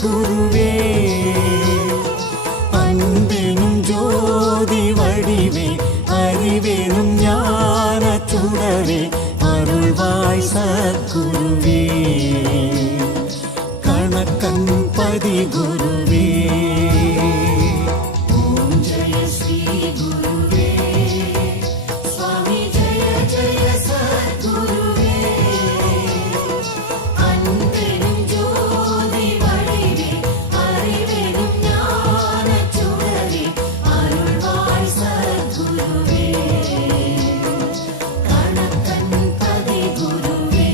குருவே அன்பெனும் ஜோதி வடிவே அறிவெனும் ஞான சுடரே அருள்வாய் சத்குருவே கணக்கன் பதி குருவே ஓம் ஜெய ஸ்ரீ குருவே சுவாமி ஜெய ஜெய சத்குருவே அன்பெனும் ஜோதி வடிவே அறிவெனும் ஞான சுடரே அருள்வாய் சத்குருவே கணக்கன் பதி குருவே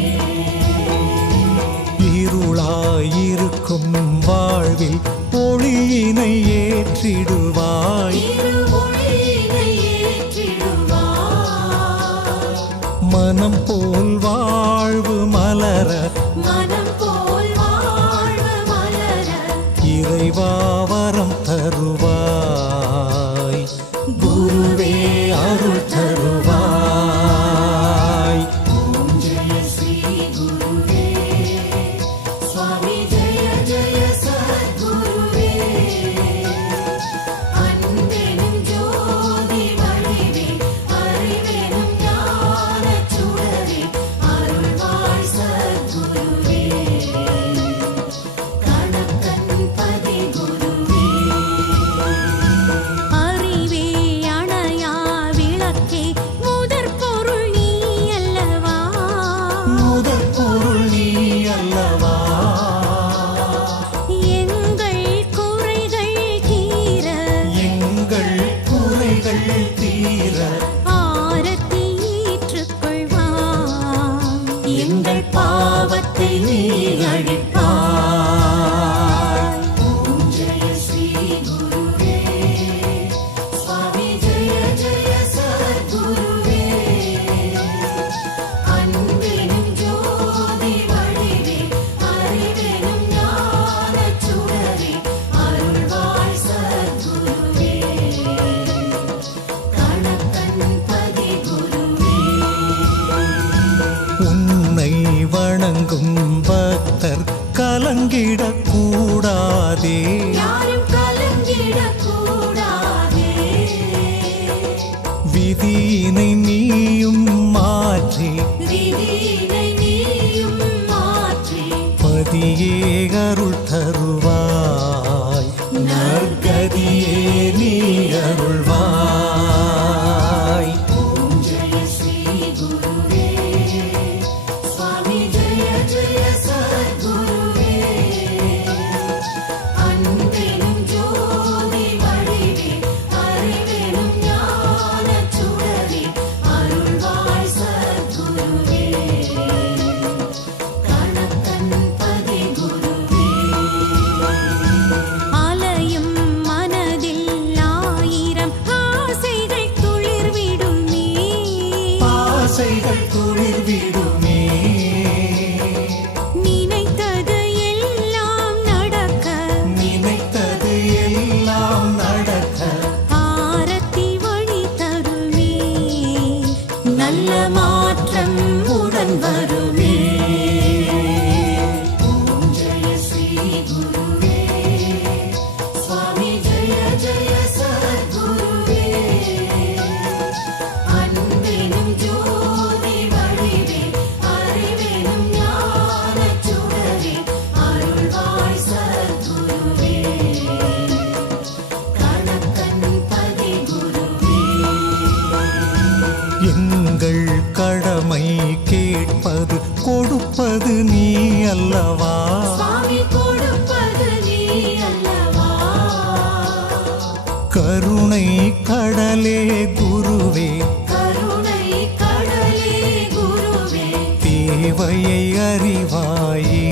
இருளாயிருக்கும் வாழ்வில் ஒளியினை ஏற்றிடுவாய் மனம் போல் வாழ்வு மலர இறைவா வரம் தருவாய் குருவே அருள் தருவாய் ஓம் ஜெய ஸ்ரீ குருவே சுவாமி ஜெய ஜெய சத்குருவே அன்பெனும் ஜோதி வடிவே அறிவெனும் ஞான சுடரே அருள்வாய் சத்குருவே கணக்கன் பதி குருவே அறிவே அணையா விளக்கே முதற் பொருள் நீ அல்லவா முதற் பொருள் நீ அல்லவா எங்கள் குறைகள் தீர எங்கள் குறைகள் தீர ஆரத்தி ஏற்றுக்கொள்வாய் எங்கள் பாவத்தை நீ அழிப்பாய் ஓம் ஜெய ஸ்ரீ குருவே சுவாமி ஜெய ஜெய சத்குருவே அன்பெனும் ஜோதி வடிவே அறிவெனும் ஞான சுடரே அருள்வாய் சத்குருவே கணக்கன் பதி குருவே உன்னை வணங்கும் பக்தர் கலங்கிடக் கூடாதே யாரும் கலங்கிடக் கூடாதே விதியினை நீயும் மாற்றி விதியினை நீயும் மாற்றி பதியே அருள் தருவாய் நற்கதியே நீ அருள்வாய் ஓம் ஜெய ஸ்ரீ குருவே சுவாமி ஜெய ஜெய சத்குருவே அன்பெனும் ஜோதி வடிவே அறிவெனும் ஞான சுடரே அருள்வாய் சத்குருவே கணக்கன் பதி குருவே அலையும் மனதில் ஆயிரம் ஆசைகள் துளிர்விடுமே ஆசைகள் துளிர்விடுமே நினைத்தது எல்லாம் நடக்க நினைத்தது எல்லாம் நடக்க ஆரத்தி வழி தருமே நல்ல மாற்றம் உடன் வருமே ஓம் ஜெய ஸ்ரீ குருவே சுவாமி ஜெய ஜெய சத்குருவே அன்பெனும் ஜோதி வடிவே அறிவெனும் ஞான சுடரே அருள்வாய் சத்குருவே கணக்கன் பதி குருவே எங்கள் கடமை கேட்பது கொடுப்பது நீ அல்லவா சுவாமி கொடுப்பது நீ அல்லவா கருணை கடலே குருவே கருணை கடலே குருவே தேவையை அறிவாயே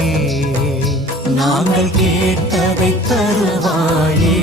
நாங்கள் கேட்டதை தருவாயே